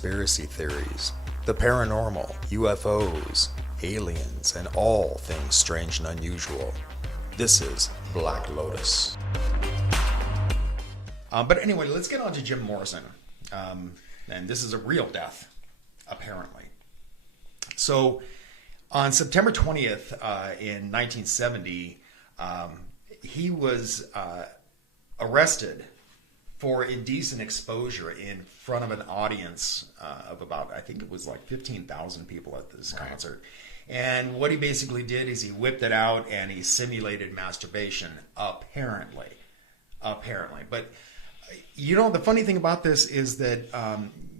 conspiracy theories, the paranormal, UFOs, aliens, and all things strange and unusual. This is Black Lotus. But anyway, let's get on to Jim Morrison. And this is a real death, apparently. So, on September 20th in 1970, he was arrested for indecent exposure in front of an audience of about, I think it was like 15,000 people at this concert. And what he basically did is he whipped it out and he simulated masturbation, apparently. But, you know, the funny thing about this is that,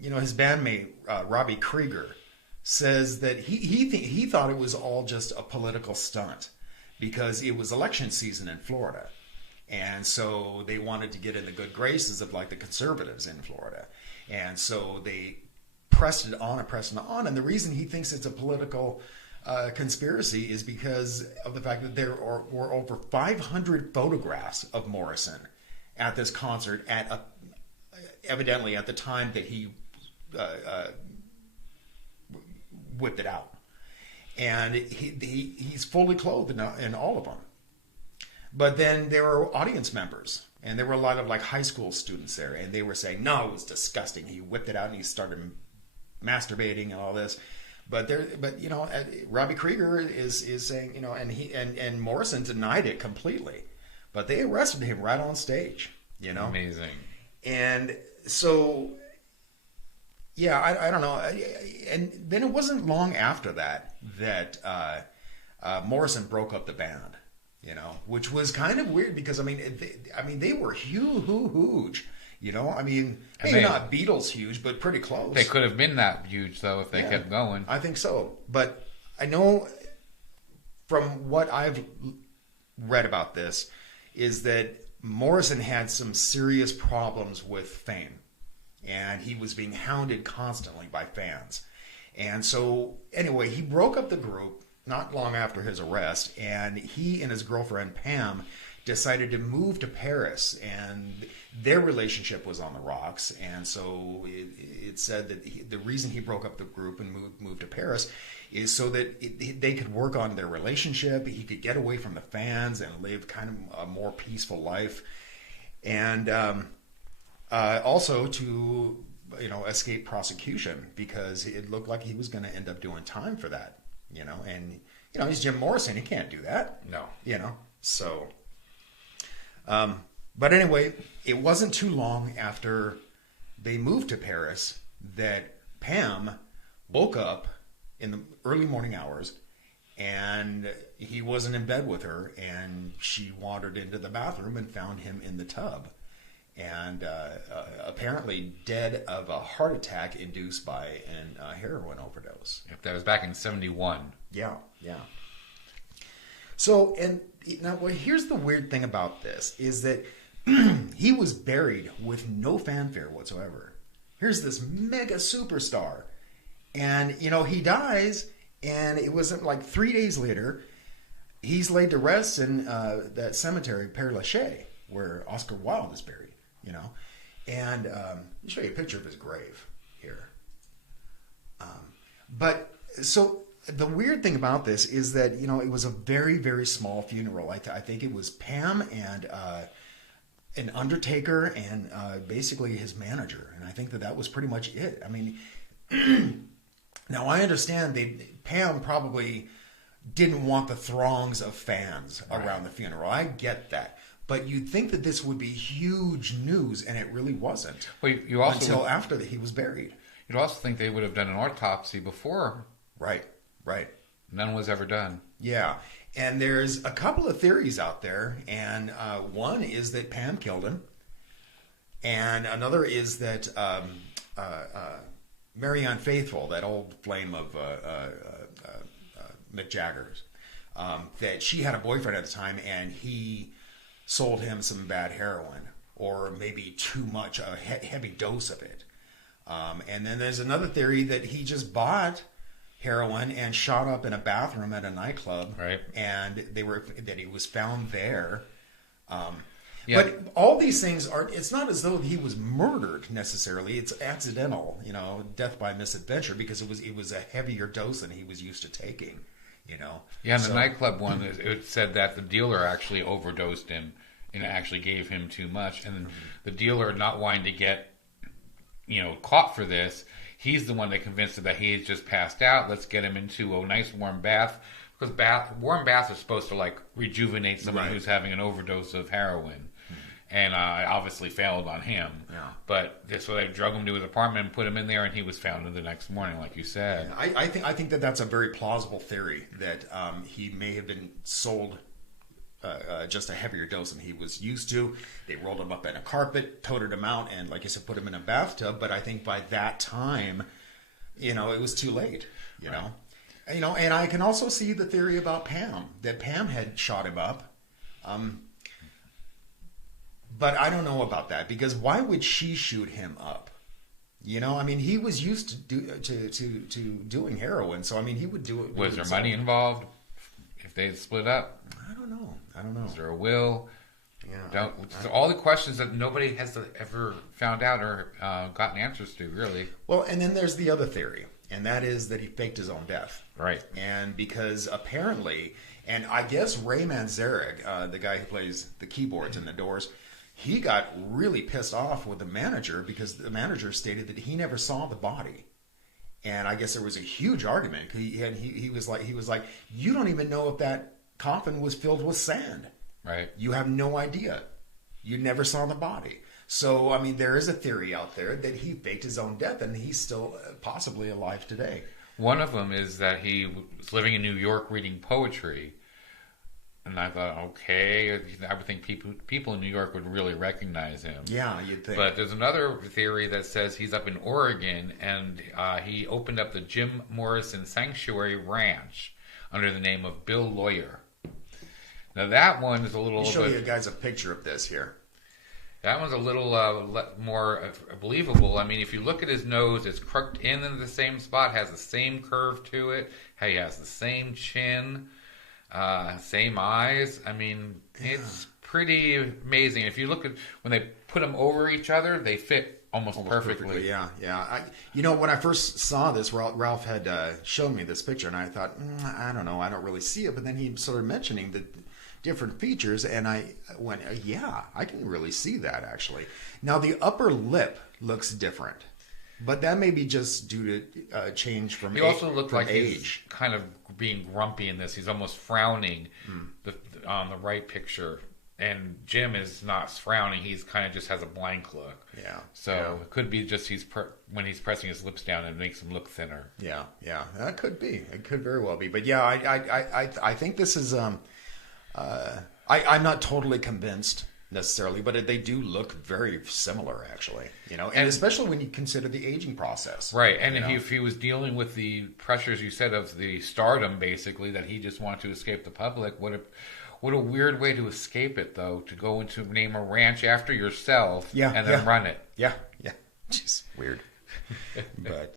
his bandmate, Robbie Krieger, says that he thought it was all just a political stunt because it was election season in Florida. And so they wanted to get in the good graces of like the conservatives in Florida. And so they pressed it on. And the reason he thinks it's a political conspiracy is because of the fact that there were over 500 photographs of Morrison at this concert evidently at the time that he whipped it out. And he's fully clothed in all of them. But then there were audience members, and there were a lot of like high school students there, and they were saying, no, it was disgusting. He whipped it out and he started masturbating and all this. But Robbie Krieger is saying, and Morrison denied it completely. But they arrested him right on stage, Amazing. And so, yeah, I don't know. And then it wasn't long after that Morrison broke up the band. Which was kind of weird because they were huge. Maybe not Beatles huge, but pretty close. They could have been that huge though if they kept going. I think so, but I know from what I've read about this is that Morrison had some serious problems with fame, and he was being hounded constantly by fans, and so anyway, he broke up the group not long after his arrest, and he and his girlfriend Pam decided to move to Paris, and their relationship was on the rocks. And so it said that the reason he broke up the group and moved to Paris is so that they could work on their relationship. He could get away from the fans and live kind of a more peaceful life, and also to escape prosecution, because it looked like he was going to end up doing time for that. And he's Jim Morrison. He can't do that. No. So. But anyway, it wasn't too long after they moved to Paris that Pam woke up in the early morning hours, and he wasn't in bed with her, and she wandered into the bathroom and found him in the tub, and apparently dead of a heart attack induced by a heroin overdose. Yep, that was back in 1971. Yeah. So, and now, here's the weird thing about this, is that he was buried with no fanfare whatsoever. Here's this mega superstar, and, he dies, and it wasn't like 3 days later, he's laid to rest in that cemetery, Père Lachaise, where Oscar Wilde is buried. And let me show you a picture of his grave here. But so the weird thing about this is that it was a very, very small funeral. I think it was Pam and an undertaker and basically his manager, and I think that was pretty much it. I mean, now I understand Pam probably didn't want the throngs of fans around the funeral. I get that. But you'd think that this would be huge news, and it really wasn't. Well, you also until after he was buried. You'd also think they would have done an autopsy before. Right. None was ever done. Yeah. And there's a couple of theories out there, and one is that Pam killed him, and another is that Marianne Faithfull, that old flame of Mick Jagger's, that she had a boyfriend at the time, and he sold him some bad heroin, or maybe too much, a heavy dose of it. And then there's another theory that he just bought heroin and shot up in a bathroom at a nightclub, right? And that he was found there. Yeah. But all these things it's not as though he was murdered necessarily. It's accidental, death by misadventure, because it was a heavier dose than he was used to taking, Yeah, and the nightclub one, it said that the dealer actually overdosed him and actually gave him too much. And the dealer, not wanting to get, caught for this, he's the one that convinced him that he's just passed out. Let's get him into a nice warm bath. Because warm baths are supposed to, like, rejuvenate someone who's having an overdose of heroin. And I obviously failed on him. Yeah. But so they drug him to his apartment and put him in there, and he was found the next morning, like you said. Yeah, I think that's a very plausible theory, that he may have been sold just a heavier dose than he was used to. They rolled him up in a carpet, toted him out, and, like you said, put him in a bathtub. But I think by that time, it was too late. You know, and I can also see the theory about Pam, that Pam had shot him up. But I don't know about that, because why would she shoot him up? He was used to doing heroin, so he would do it. Was there money involved if they split up? I don't know. Is there a will? Yeah. All the questions that nobody has ever found out or gotten answers to, really. Well, and then there's the other theory, and that is that he faked his own death. Right. And because apparently, and I guess Ray Manzarek, the guy who plays the keyboards in the Doors, he got really pissed off with the manager, because the manager stated that he never saw the body. And I guess there was a huge argument. He was like, you don't even know if that coffin was filled with sand. Right. You have no idea. You never saw the body. So, there is a theory out there that he faked his own death, and he's still possibly alive today. One of them is that he was living in New York reading poetry. And I thought, okay, I would think people in New York would really recognize him. Yeah, you'd think. But there's another theory that says he's up in Oregon, and he opened up the Jim Morrison Sanctuary Ranch under the name of Bill Lawyer. Now that one is a little... Let me show you guys a picture of this here. That one's a little more believable. If you look at his nose, it's crooked in the same spot, has the same curve to it. He has the same chin. Same eyes. It's pretty amazing. If you look at when they put them over each other, they fit almost perfectly. Yeah. When I first saw this, Ralph had shown me this picture, and I thought, I don't know, I don't really see it. But then he started mentioning the different features, and I went, yeah, I can really see that, actually. Now, the upper lip looks different. But that may be just due to change from age. He also looked like he's kind of being grumpy in this. He's almost frowning on the right picture. And Jim is not frowning. He's kind of just has a blank look. Yeah. So it could be just when he's pressing his lips down, it makes him look thinner. Yeah. That could be. It could very well be. But yeah, I think this is... I'm not totally convinced necessarily, but they do look very similar, actually. And especially when you consider the aging process. Right, and if he was dealing with the pressures, you said, of the stardom, basically, that he just wanted to escape the public, what a weird way to escape it, though, to go into name a ranch after yourself and then run it. Yeah, just weird. But